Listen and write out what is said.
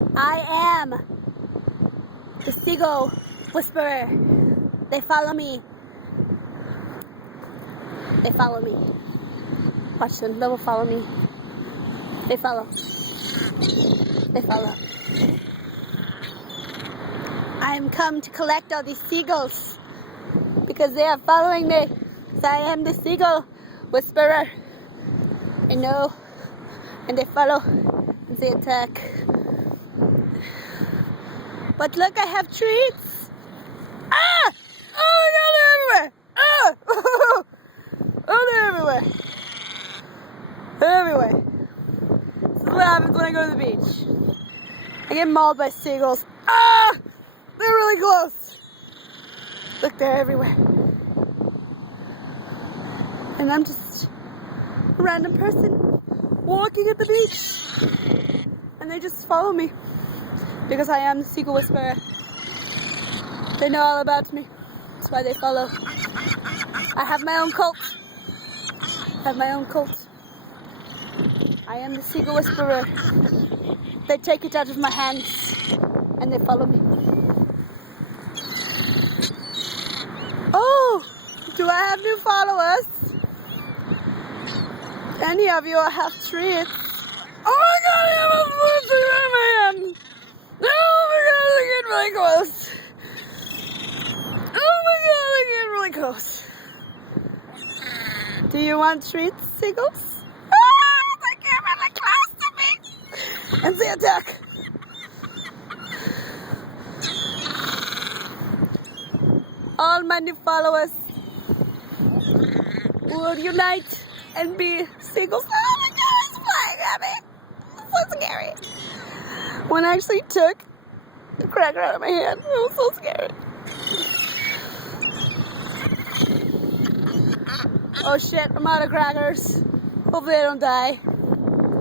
I am the Seagull Whisperer. They follow me. They follow me. Watch them. They will follow me. They follow. They follow. I am come to collect all these seagulls because they are following me. So I am the Seagull Whisperer. I know. And they follow and they attack. But look, I have treats. Ah! Oh my God, they're everywhere. Ah! Oh, they're everywhere. They're everywhere. This is what happens when I go to the beach. I get mauled by seagulls. Ah! They're really close. Look, they're everywhere. And I'm just a random person walking at the beach. And they just follow me. Because I am the Seagull Whisperer. They know all about me. That's why they follow. I have my own cult. I am the Seagull Whisperer. They take it out of my hands and they follow me. Oh, do I have new followers? Any of you have treats? Oh my God, I have a food in my hand. Oh my God, they're getting really close. Oh my God, they're getting really close. Do you want treats, seagulls? Ah, they're getting really close to me. And they attack. All my new followers will unite and be seagulls. Oh my God, it's flying at me. It's so scary. One actually took the cracker out of my hand. It was so scary. Oh shit, I'm out of crackers. Hopefully I don't die.